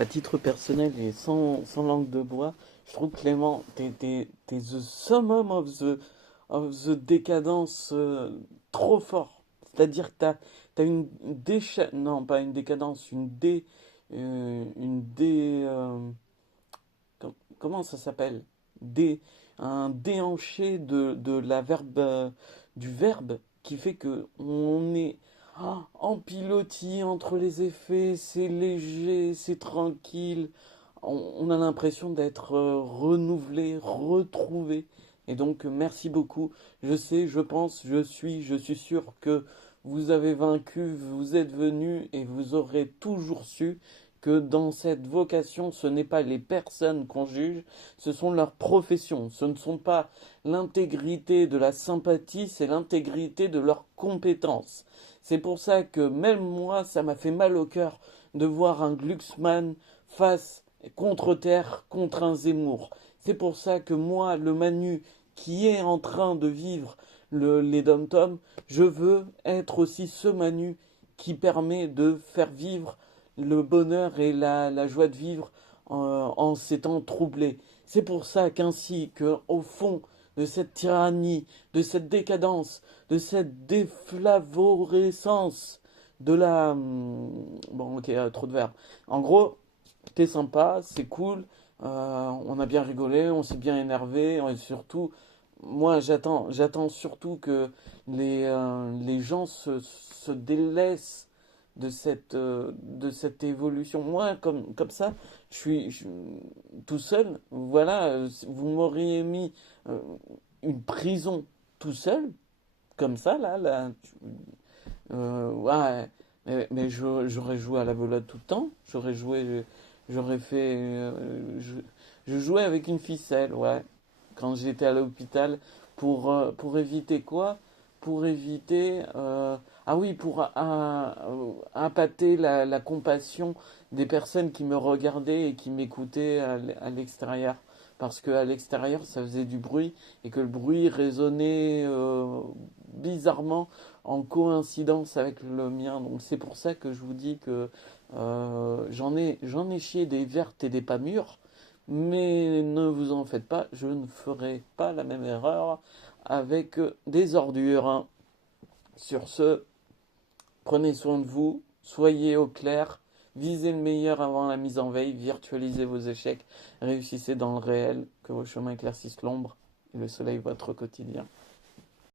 À titre personnel et sans langue de bois, je trouve Clément, t'es the summum of the décadence trop fort. C'est-à-dire que t'as une non pas une décadence, une dé, comment ça s'appelle? Dé, un déhanché de la verbe, du verbe qui fait que on est en pilotis entre les effets, c'est léger, c'est tranquille. On a l'impression d'être renouvelé, retrouvé. Et donc, merci beaucoup. Je sais, je pense, je suis sûr que vous avez vaincu, vous êtes venu et vous aurez toujours su que dans cette vocation, ce n'est pas les personnes qu'on juge, ce sont leurs professions. Ce ne sont pas l'intégrité de la sympathie, c'est l'intégrité de leurs compétences. C'est pour ça que même moi, ça m'a fait mal au cœur de voir un Glucksmann face contre terre contre un Zemmour. C'est pour ça que moi, le Manu qui est en train de vivre les dom-toms, je veux être aussi ce Manu qui permet de faire vivre le bonheur et la joie de vivre en ces temps troublés. C'est pour ça qu'ainsi que au fond de cette tyrannie, de cette décadence, de cette déflavorescence de la... Bon, ok, trop de verbes. En gros, t'es sympa, c'est cool, on a bien rigolé, on s'est bien énervé, et surtout, moi j'attends surtout que les gens se délaissent de cette évolution. Moi, comme ça, je suis tout seul. Voilà, vous m'auriez mis euh, une prison tout seul, comme ça, là, ouais, j'aurais joué à la volade tout le temps. J'aurais fait, je jouais avec une ficelle, ouais, quand j'étais à l'hôpital pour éviter quoi? Pour éviter, ah oui, pour appâter la compassion des personnes qui me regardaient et qui m'écoutaient à l'extérieur. Parce qu'à l'extérieur, ça faisait du bruit et que le bruit résonnait bizarrement en coïncidence avec le mien. Donc c'est pour ça que je vous dis que j'en ai chié des vertes et des pas mûres. Mais ne vous en faites pas, je ne ferai pas la même erreur avec des ordures, hein. Sur ce, prenez soin de vous, soyez au clair, visez le meilleur avant la mise en veille, virtualisez vos échecs, réussissez dans le réel, que vos chemins éclaircissent l'ombre et le soleil votre quotidien.